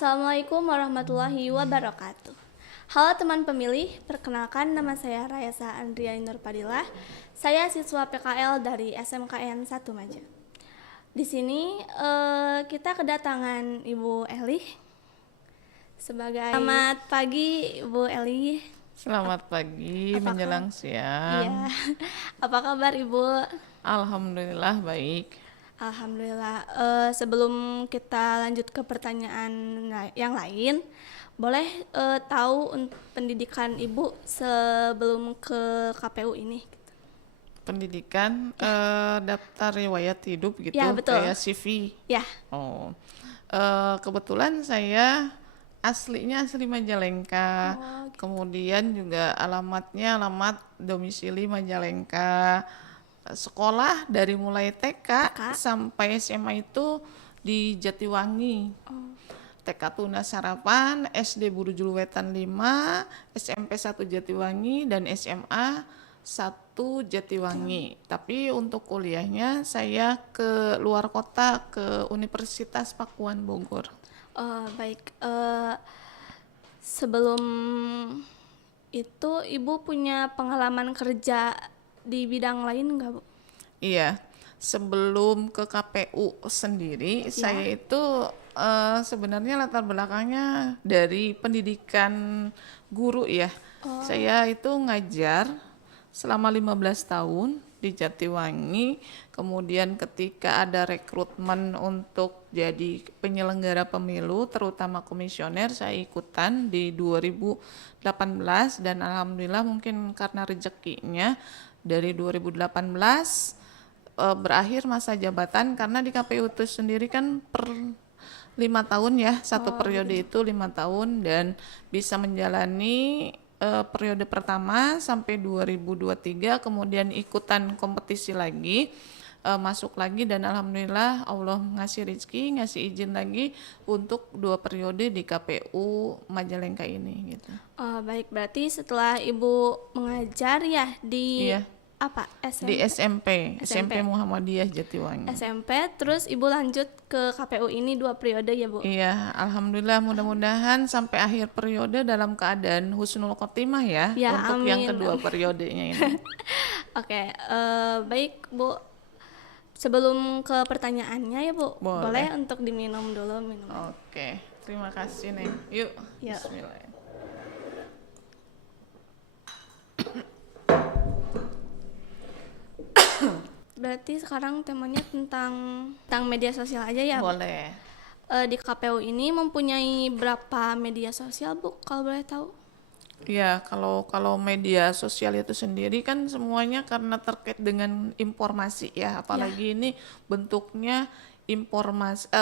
Assalamualaikum warahmatullahi wabarakatuh. Halo teman pemilih, perkenalkan nama saya Rayasa Andriani Nurpadilah. Saya siswa PKL dari SMKN 1 Maja. Di sini kita kedatangan Ibu Eli sebagai. Selamat pagi Ibu Eli. Selamat pagi menjelang siang. Iya. Apa kabar Ibu? Alhamdulillah baik. Alhamdulillah. Sebelum kita lanjut ke pertanyaan yang lain, boleh tahu pendidikan Ibu sebelum ke KPU ini? Pendidikan daftar riwayat hidup gitu, Ya, betul. kayak CV. Ya. Oh, kebetulan saya aslinya asli Majalengka. gitu. Kemudian juga alamatnya alamat domisili Majalengka. Sekolah dari mulai TK sampai SMA itu di Jatiwangi. TK Tunas Harapan, SD Burujul Wetan 5, SMP 1 Jatiwangi, dan SMA 1 Jatiwangi. Tapi untuk kuliahnya saya ke luar kota, ke Universitas Pakuan Bogor. Baik. Sebelum itu Ibu punya pengalaman kerja di bidang lain nggak, Bu? Iya, sebelum ke KPU sendiri, saya itu sebenarnya latar belakangnya dari pendidikan guru ya. Saya itu ngajar selama 15 tahun di Jatiwangi. Kemudian ketika ada rekrutmen untuk jadi penyelenggara pemilu, terutama komisioner, saya ikutan di 2018 dan alhamdulillah mungkin karena rezekinya dari 2018 berakhir masa jabatan, karena di KPU itu sendiri kan per 5 tahun ya, satu periode itu 5 tahun, dan bisa menjalani periode pertama sampai 2023, kemudian ikutan kompetisi lagi, masuk lagi, dan alhamdulillah Allah ngasih rezeki, ngasih izin lagi untuk 2 periode di KPU Majalengka ini gitu. Baik, berarti setelah Ibu mengajar ya di apa? Di SMP Muhammadiyah Jatiwangi. SMP, terus Ibu lanjut ke KPU ini 2 periode ya, Bu? Iya, alhamdulillah, mudah-mudahan sampai akhir periode dalam keadaan husnul khotimah ya, untuk amin, yang kedua periodenya ini. Oke, baik Bu. Sebelum ke pertanyaannya ya, Bu, boleh untuk diminum dulu minum. Oke, terima kasih Neng. Yuk. Bismillah. Berarti sekarang temanya tentang media sosial aja ya, Bu? Boleh. Di KPU ini mempunyai berapa media sosial, Bu, kalau boleh tahu? Ya, kalau media sosial itu sendiri kan semuanya karena terkait dengan informasi ya, apalagi ini bentuknya informasi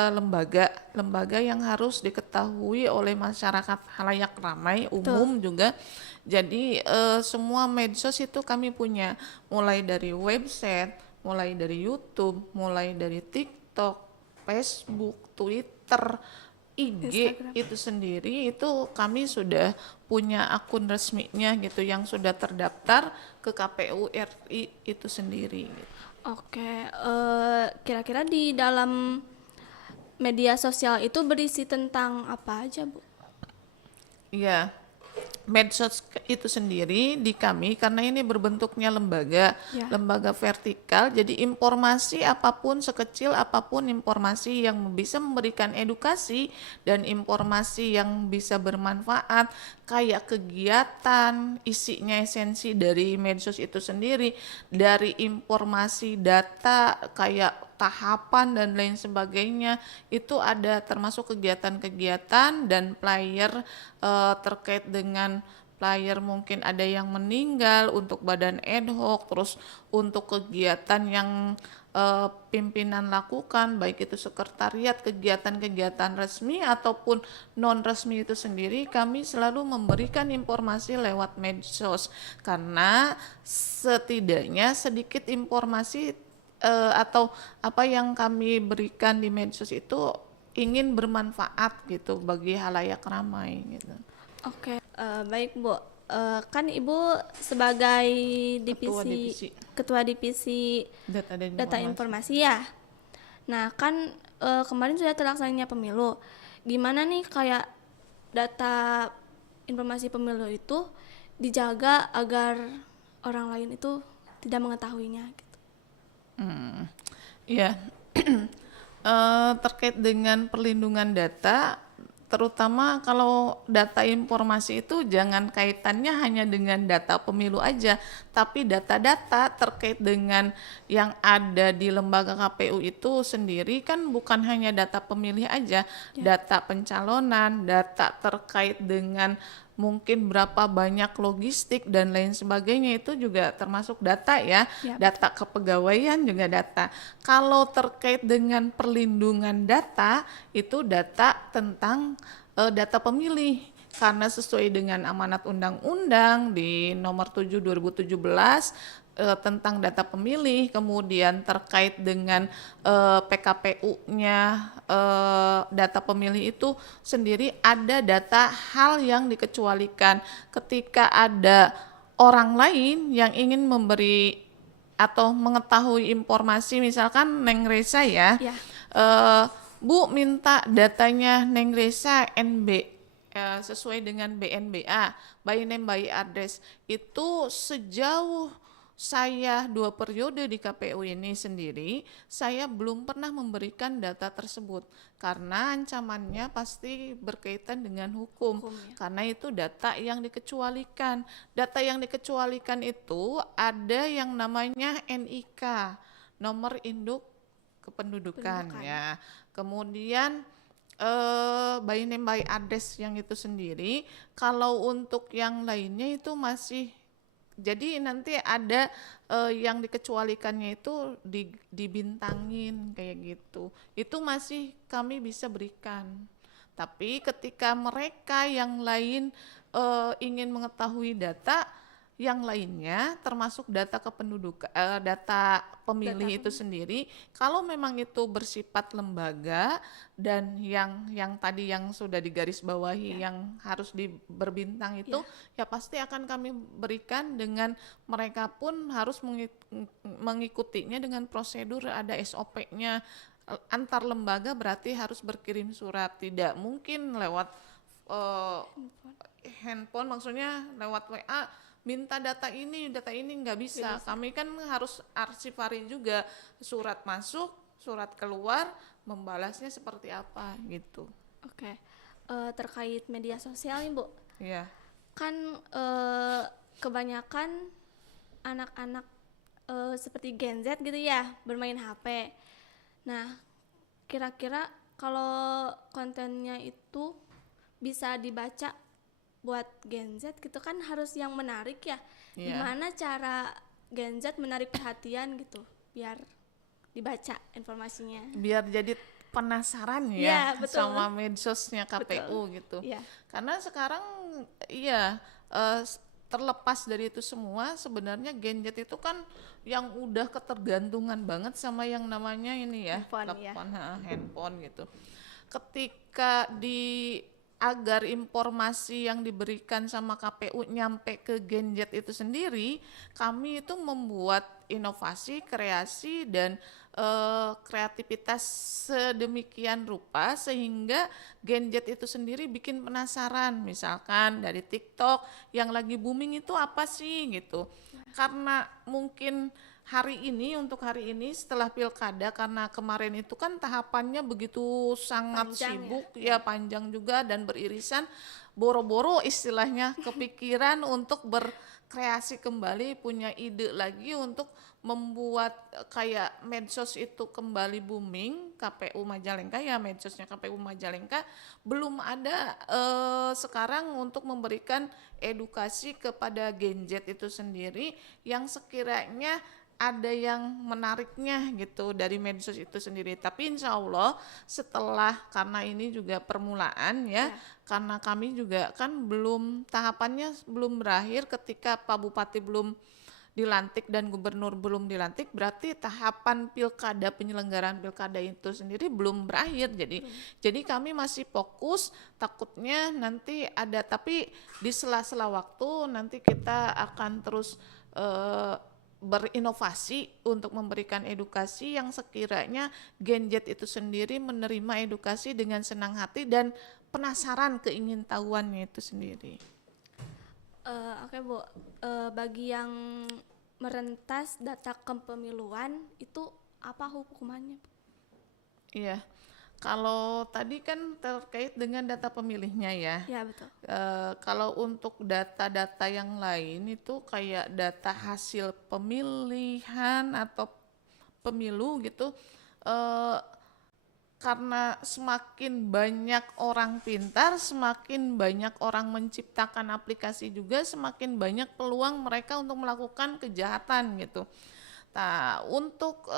lembaga yang harus diketahui oleh masyarakat halayak ramai umum juga. Jadi semua medsos itu kami punya, mulai dari website, mulai dari YouTube, mulai dari TikTok, Facebook, Twitter, IG, Instagram. Itu sendiri itu kami sudah punya akun resminya gitu, yang sudah terdaftar ke KPU RI itu sendiri gitu. Oke, kira-kira di dalam media sosial itu berisi tentang apa aja, Bu? Iya, medsos itu sendiri di kami karena ini berbentuknya lembaga vertikal, jadi informasi apapun, sekecil apapun informasi yang bisa memberikan edukasi dan informasi yang bisa bermanfaat, kayak kegiatan, isinya esensi dari medsos itu sendiri, dari informasi data kayak tahapan dan lain sebagainya, itu ada termasuk kegiatan-kegiatan dan player terkait dengan player, mungkin ada yang meninggal untuk badan ad hoc, terus untuk kegiatan yang pimpinan lakukan, baik itu sekretariat, kegiatan-kegiatan resmi ataupun non resmi itu sendiri, kami selalu memberikan informasi lewat medsos, karena setidaknya sedikit informasi atau apa yang kami berikan di medsos itu ingin bermanfaat gitu bagi halayak ramai gitu. Oke, baik Bu. Kan Ibu sebagai ketua divisi data informasi ya. Nah kan kemarin sudah terlaksananya pemilu. gimana nih kayak data informasi pemilu itu dijaga agar orang lain itu tidak mengetahuinya gitu. Ya, terkait dengan perlindungan data, terutama kalau data informasi itu jangan kaitannya hanya dengan data pemilu aja, tapi data-data terkait dengan yang ada di lembaga KPU itu sendiri kan bukan hanya data pemilih aja, data pencalonan, data terkait dengan mungkin berapa banyak logistik dan lain sebagainya itu juga termasuk data ya, data kepegawaian juga data. Kalau terkait dengan perlindungan data itu data tentang data pemilih karena sesuai dengan amanat undang-undang di nomor 7 2017 tentang data pemilih, kemudian terkait dengan PKPU-nya data pemilih itu sendiri ada data hal yang dikecualikan ketika ada orang lain yang ingin memberi atau mengetahui informasi, misalkan Neng Resa ya. Bu minta datanya Neng Resa sesuai dengan BNBA, by name by address. Itu sejauh saya 2 periode di KPU ini sendiri, saya belum pernah memberikan data tersebut karena ancamannya pasti berkaitan dengan hukum karena itu data yang dikecualikan. Data yang dikecualikan itu ada yang namanya NIK, nomor induk kependudukan ya. Kemudian by name by address yang itu sendiri, kalau untuk yang lainnya itu masih, jadi nanti ada yang dikecualikannya itu dibintangin kayak gitu. Itu masih kami bisa berikan. Tapi ketika mereka yang lain ingin mengetahui data yang lainnya termasuk data kependudukan, data pemilih itu sendiri, kalau memang itu bersifat lembaga dan yang tadi yang sudah digarisbawahi yang harus berbintang itu ya pasti akan kami berikan, dengan mereka pun harus mengikutinya dengan prosedur, ada SOP-nya. Antar lembaga berarti harus berkirim surat, tidak mungkin lewat handphone, maksudnya lewat WA minta data ini nggak bisa. Kami kan harus arsivari juga, surat masuk, surat keluar, membalasnya seperti apa gitu. Oke. Terkait media sosial nih Bu. Iya. Kan kebanyakan anak-anak seperti Gen Z gitu ya bermain HP. Nah, kira-kira kalau kontennya itu bisa dibaca buat Gen Z gitu kan harus yang menarik ya. Gimana cara Gen Z menarik perhatian gitu biar dibaca informasinya? Biar jadi penasaran ya sama medsosnya KPU gitu. Karena sekarang terlepas dari itu semua, sebenarnya Gen Z itu kan yang udah ketergantungan banget sama yang namanya ini ya, handphone gitu. Ketika agar informasi yang diberikan sama KPU nyampe ke Gen Z itu sendiri, kami itu membuat inovasi, kreasi, dan kreativitas sedemikian rupa sehingga Gen Z itu sendiri bikin penasaran. Misalkan dari TikTok yang lagi booming itu apa sih gitu. Karena mungkin untuk hari ini setelah pilkada, karena kemarin itu kan tahapannya begitu sangat sibuk panjang juga dan beririsan, boro-boro istilahnya kepikiran untuk berkreasi kembali, punya ide lagi untuk membuat kayak medsos itu kembali booming. KPU Majalengka ya, medsosnya KPU Majalengka belum ada sekarang untuk memberikan edukasi kepada Gen Z itu sendiri yang sekiranya ada yang menariknya gitu dari medsos itu sendiri. Tapi insya Allah setelah, karena ini juga permulaan karena kami juga kan tahapannya belum berakhir, ketika Pak Bupati belum dilantik dan gubernur belum dilantik, berarti tahapan pilkada, penyelenggaraan pilkada itu sendiri belum berakhir. Jadi kami masih fokus, takutnya nanti ada, tapi di sela-sela waktu nanti kita akan terus berinovasi untuk memberikan edukasi yang sekiranya Gen Z itu sendiri menerima edukasi dengan senang hati dan penasaran keingintahuannya itu sendiri. Oke Bu, bagi yang merentas data kepemiluan itu apa hukumannya? Iya, kalau tadi kan terkait dengan data pemilihnya ya. Ya betul. Kalau untuk data-data yang lain itu kayak data hasil pemilihan atau pemilu gitu, eh, karena semakin banyak orang pintar, semakin banyak orang menciptakan aplikasi juga, semakin banyak peluang mereka untuk melakukan kejahatan gitu. Nah, untuk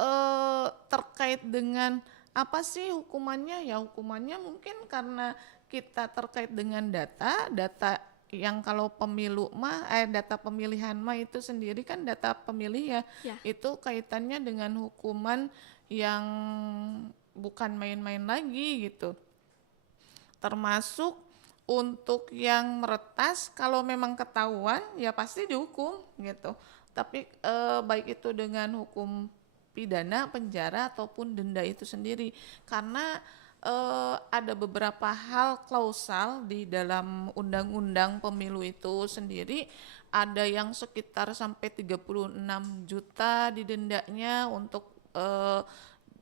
terkait dengan apa sih hukumannya? Ya hukumannya mungkin karena kita terkait dengan data yang kalau pemilu mah data pemilihan mah itu sendiri kan data pemilih ya. Ya. Itu kaitannya dengan hukuman yang bukan main-main lagi gitu. Termasuk untuk yang meretas kalau memang ketahuan ya pasti dihukum gitu. Tapi baik itu dengan hukum pidana, penjara ataupun denda itu sendiri, karena ada beberapa hal klausal di dalam undang-undang pemilu itu sendiri, ada yang sekitar sampai 36 juta didendanya untuk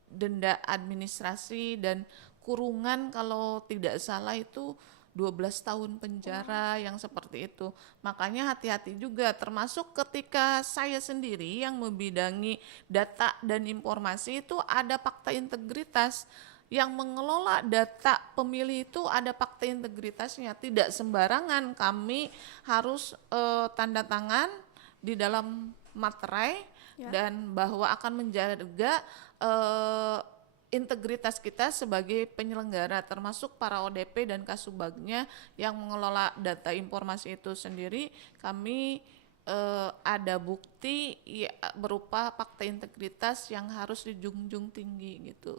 denda administrasi dan kurungan kalau tidak salah itu 12 tahun penjara yang seperti itu. Makanya hati-hati juga, termasuk ketika saya sendiri yang membidangi data dan informasi itu ada fakta integritas. Yang mengelola data pemilih itu ada fakta integritasnya, tidak sembarangan kami harus tanda tangan di dalam materai dan bahwa akan menjaga integritas kita sebagai penyelenggara, termasuk para ODP dan Kasubagnya yang mengelola data informasi itu sendiri. Kami ada bukti ya, berupa fakta integritas yang harus dijunjung tinggi gitu.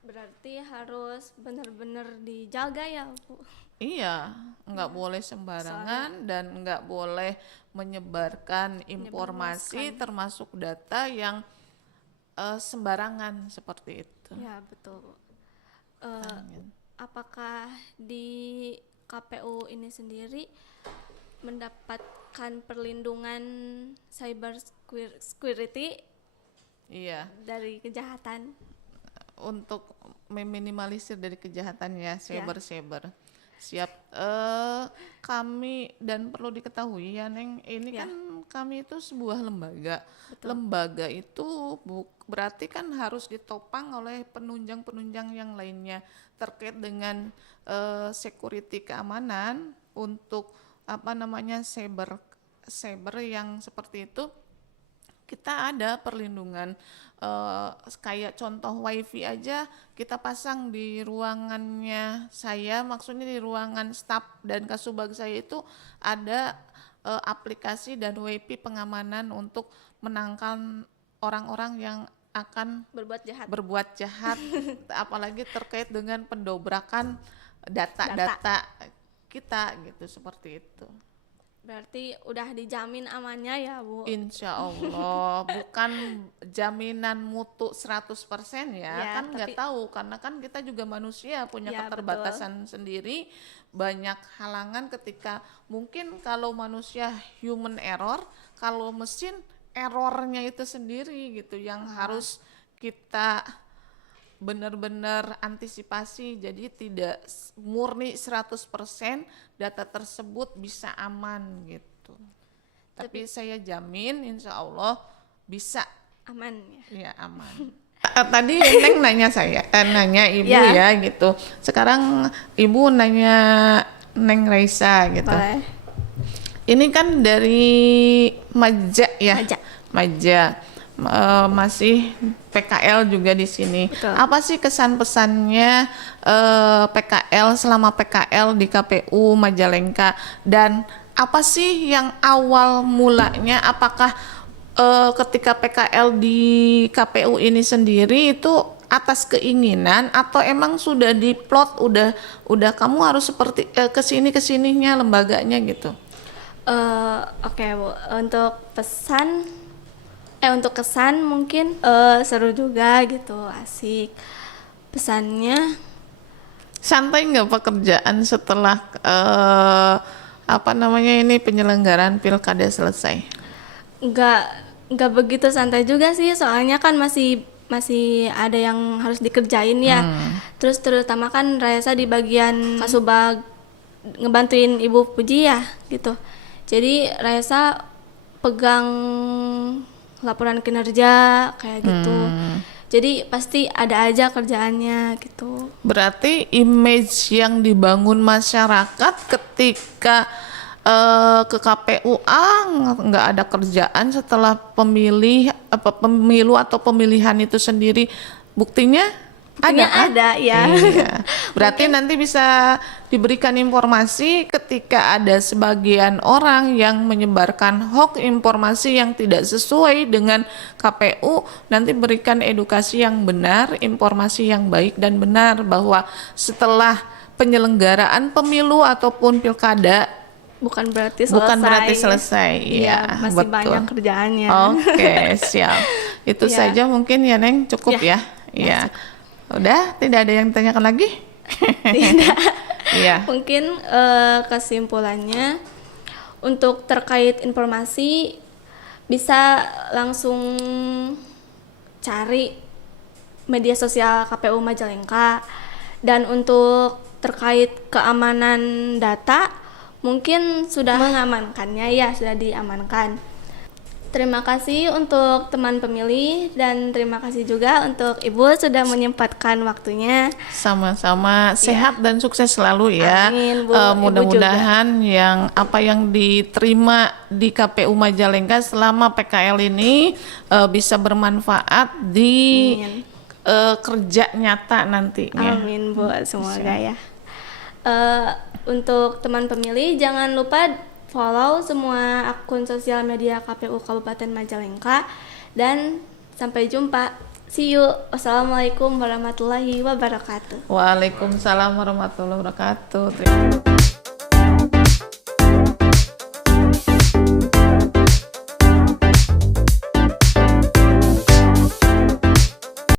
Berarti harus benar-benar dijaga ya Bu? Iya, nggak boleh sembarangan dan nggak boleh menyebarkan informasi termasuk data yang sembarangan seperti itu. Ya betul Bu. Apakah di KPU ini sendiri mendapatkan perlindungan cyber security Iya, dari kejahatan? untuk meminimalisir dari kejahatan ya, cyber. Siap. Kami dan perlu diketahui ya Neng, ini kan kami itu sebuah lembaga. Betul. Lembaga itu berarti kan harus ditopang oleh penunjang-penunjang yang lainnya terkait dengan security keamanan untuk apa namanya cyber yang seperti itu. Kita ada perlindungan kayak contoh wifi aja kita pasang di ruangannya saya, maksudnya di ruangan staf dan Kasubag saya itu ada aplikasi dan wifi pengamanan untuk menangkal orang-orang yang akan berbuat jahat apalagi terkait dengan pendobrakan data kita gitu, seperti itu. Berarti udah dijamin amannya ya Bu? Insya Allah, bukan jaminan mutu 100% ya kan nggak tahu, karena kan kita juga manusia punya keterbatasan sendiri, banyak halangan ketika mungkin kalau manusia human error, kalau mesin errornya itu sendiri gitu yang harus kita benar-benar antisipasi, jadi tidak murni 100% data tersebut bisa aman gitu. Tapi saya jamin insya Allah bisa aman ya aman. Tadi Neng nanya Ibu ya gitu. Sekarang Ibu nanya Neng Raisa gitu. Boleh. Ini kan dari Maja ya. Maja. Masih PKL juga di sini. Betul. Apa sih kesan pesannya PKL selama PKL di KPU Majalengka, dan apa sih yang awal mulanya, apakah ketika PKL di KPU ini sendiri itu atas keinginan atau emang sudah diplot udah kamu harus seperti kesininya lembaganya gitu? Oke Bu, untuk pesan Untuk kesan mungkin seru juga gitu, asik. Pesannya Santai nggak pekerjaan setelah ini penyelenggaraan pilkada selesai? nggak nggak begitu santai juga sih, soalnya kan masih masih ada yang harus dikerjain ya. Terus terutama kan Raisa di bagian Kasubag ngebantuin Ibu Puji ya gitu. Jadi Raisa pegang laporan kinerja kayak gitu. Jadi pasti ada aja kerjaannya gitu. Berarti image yang dibangun masyarakat ketika ke KPU nggak ada kerjaan setelah pemilu atau pemilihan itu sendiri, buktinya ada kan? Ada ya. Iya. Berarti nanti bisa diberikan informasi ketika ada sebagian orang yang menyebarkan hoax, informasi yang tidak sesuai dengan KPU, nanti berikan edukasi yang benar, informasi yang baik dan benar bahwa setelah penyelenggaraan pemilu ataupun pilkada bukan berarti selesai. Iya, masih betul. banyak kerjaannya. Oke, siap. Itu Iya. saja mungkin ya, Neng, cukup ya. Iya. Udah, tidak ada yang ditanyakan lagi? Tidak. Iya. Mungkin kesimpulannya untuk terkait informasi bisa langsung cari media sosial KPU Majalengka, dan untuk terkait keamanan data mungkin sudah mengamankannya ya, sudah diamankan. Terima kasih untuk teman pemilih dan terima kasih juga untuk Ibu sudah menyempatkan waktunya. Sama-sama, sehat dan sukses selalu ya. Amin, Bu. Mudah-mudahan apa yang diterima di KPU Majalengka selama PKL ini bisa bermanfaat di kerja nyata nantinya. Amin, Bu, semoga ya. Untuk teman pemilih jangan lupa follow semua akun sosial media KPU Kabupaten Majalengka dan sampai jumpa. See you. Wassalamualaikum warahmatullahi wabarakatuh. Waalaikumsalam warahmatullahi wabarakatuh.